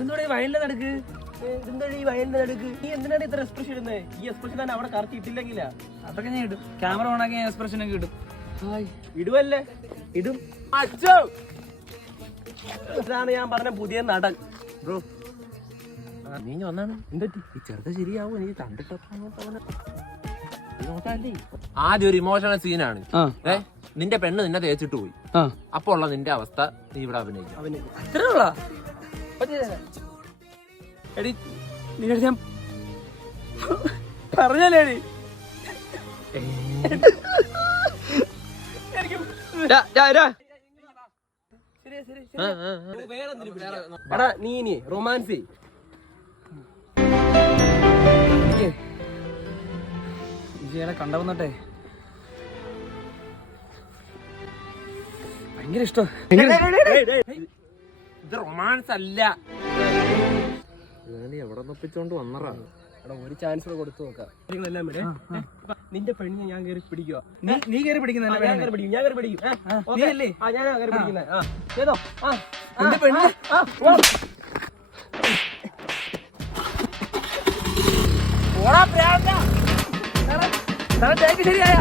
എന്തുകൊണ്ട് ഈ വയലിന്റെ നടുക്ക് എന്താണ് ഈ വയലിന്റെ നടുക്ക്? നീ എന്തിനാണ് ഇത്ര എക്സ്പ്രഷൻ ഇടുന്നത്? ഈ എക്സ്പ്രഷൻ തന്നെ അവിടെ കറക്റ്റ് ഇട്ടില്ലെങ്കിലാ. അതൊക്കെ ഞാൻ ഇടും. ക്യാമറ ഓണാക്കി ഞാൻ എക്സ്പ്രഷൻ ഒക്കെ ഇടും. ഇടുവല്ലേ? ഇടും. അച്ഛോ, ഇതാണ് ഞാൻ പറഞ്ഞ പുതിയ നടൻ ബ്രോ. നീ വന്നാണ് എന്തെറ്റി? ഈ ചെറുത ശരിയാവും. നീ കണ്ടിട്ടൊക്കെ ആദ്യം ഒരു ഇമോഷണൽ സീനാണ്. നിന്റെ പെണ്ണ് നിന്നെ തേച്ചിട്ട് പോയി. അപ്പൊ ഉള്ള നിന്റെ അവസ്ഥ നീ ഇവിടെ അഭിനയിക്കും. അത്രേ ഉള്ള എടി നിന്നോട് ഞാൻ പറഞ്ഞല്ലേടി. എടാ നീ റൊമാൻസ് വിജയുടെ കണ്ട വന്നട്ടെ. ഭയങ്കര ഇഷ്ടം. ഇത് റൊമാൻസ് അല്ല. എവിടെ നൊപ്പിച്ചോണ്ട് വന്നറാ. എടാ ഒരു ചാൻസ് കൂടെ കൊടുത്തു നോക്കാം. നിന്റെ പെണ്ണിനെ ഞാൻ കയറി പിടിക്കുക. നീ കയറി പിടിക്കുന്ന ഞാൻ കയറി പിടിക്കും. ഞാൻ കയറി പിടിക്കും. ഞാൻ കയറി പിടിക്കുന്നത്. ഏതോ ശരിയായ